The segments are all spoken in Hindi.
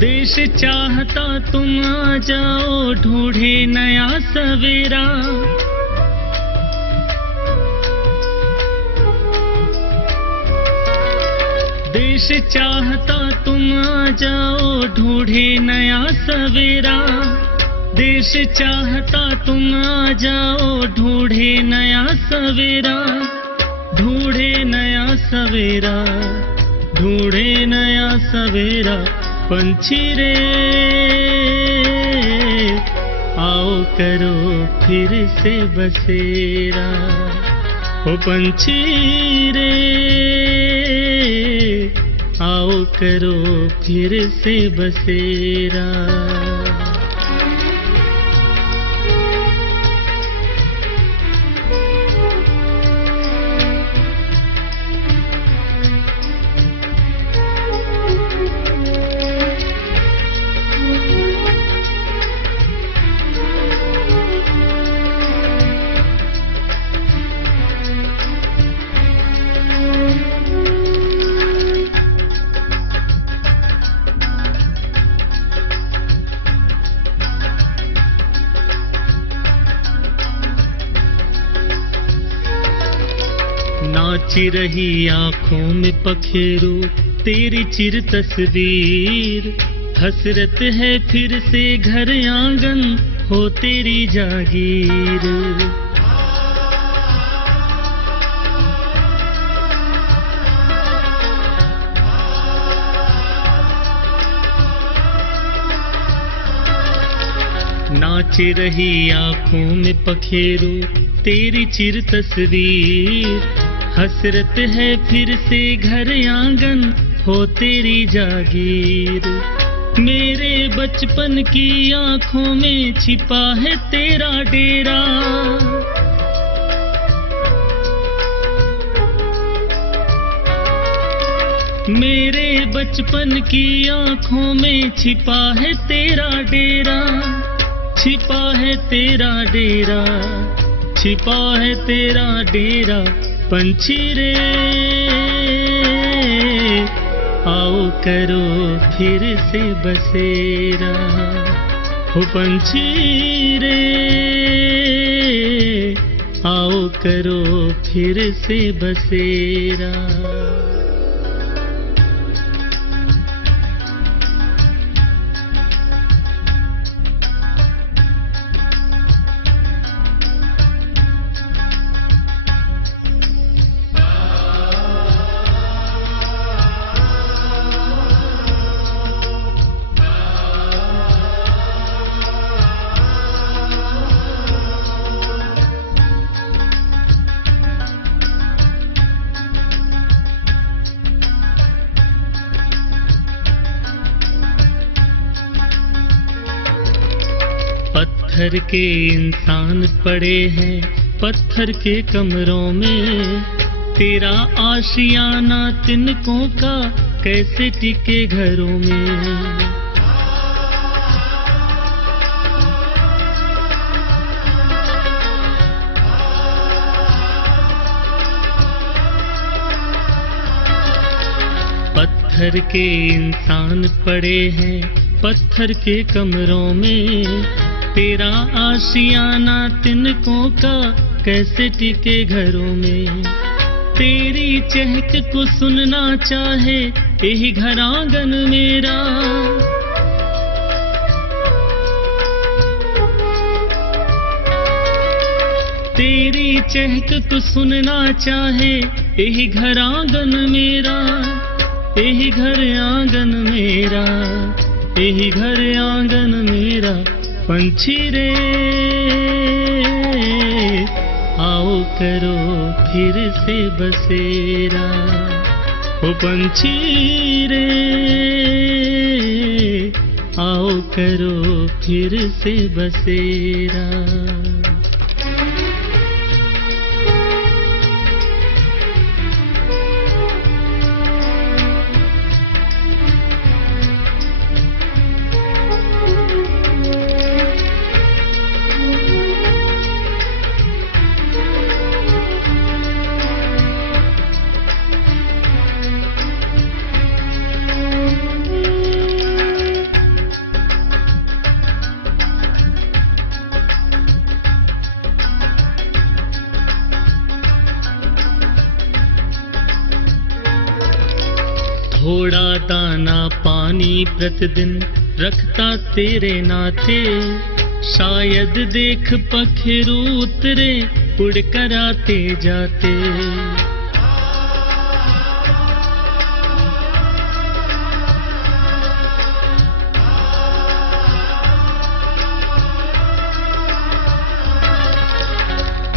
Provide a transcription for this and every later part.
देश चाहता तुम आ जाओ, ढूंढे नया सवेरा। देश चाहता तुम आ जाओ, ढूंढे नया सवेरा। देश चाहता तुम आ जाओ, ढूंढे नया सवेरा। ढूंढे नया सवेरा, ढूंढे नया सवेरा। पंछी रे आओ करो फिर से बसेरा। ओ पंछी रे आओ करो फिर से बसेरा। नाच रही आँखों में पखेरू तेरी चिर तस्वीर। हसरत है फिर से घर आंगन हो तेरी जागीर। नाच रही आँखों में पखेरू तेरी चिर तस्वीर। हसरत है फिर से घर आंगन हो तेरी जागीर। मेरे बचपन की आँखों में छिपा है तेरा डेरा। मेरे बचपन की आँखों में छिपा है तेरा डेरा। छिपा है तेरा डेरा, छिपा है तेरा डेरा। पंछी रे आओ करो फिर से बसेरा। हो पंछी रे आओ करो फिर से बसेरा। पत्थर के इंसान पड़े हैं पत्थर के कमरों में। तेरा आशियाना तिनकों का कैसे टिके घरों में। पत्थर के इंसान पड़े हैं पत्थर के कमरों में। तेरा आशियाना तिनकों का कैसे टिके घरों में। तेरी चहक को सुनना चाहे यही घर आंगन मेरा। तेरी चहक को सुनना चाहे यही घर आंगन मेरा। यही घर आंगन मेरा, यही घर आंगन मेरा। पंछी रे आओ करो फिर से बसेरा। ओ पंछी रे आओ करो फिर से बसेरा। थोड़ा दाना पानी प्रतिदिन रखता तेरे नाते, शायद देख पखेरु उतरे उड़ कर आते जाते।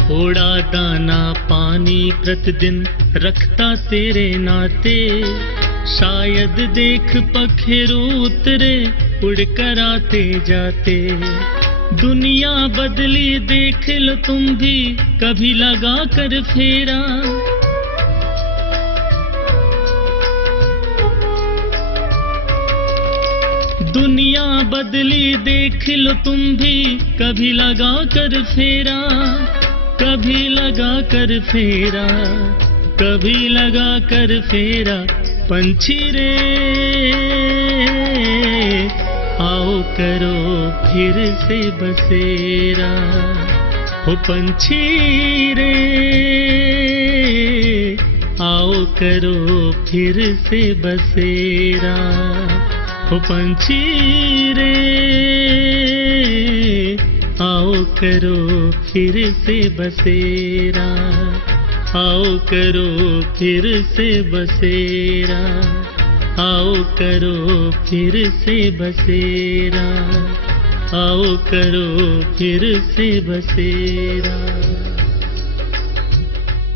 थोड़ा दाना पानी प्रतिदिन रखता तेरे नाते, शायद देख पखेरु उतरे उड़ कर आते जाते। दुनिया बदली देख लो तुम भी कभी लगा कर फेरा, दुनिया बदली देख लो तुम भी कभी लगा कर फेरा, कभी लगा कर फेरा, कभी लगा कर फेरा। पंछी रे आओ करो फिर से बसेरा, हो पंछी रे आओ करो फिर से बसेरा, हो पंछी रे आओ करो फिर से बसेरा, आओ करो फिर से बसेरा, आओ करो फिर से बसेरा, आओ करो फिर से बसेरा।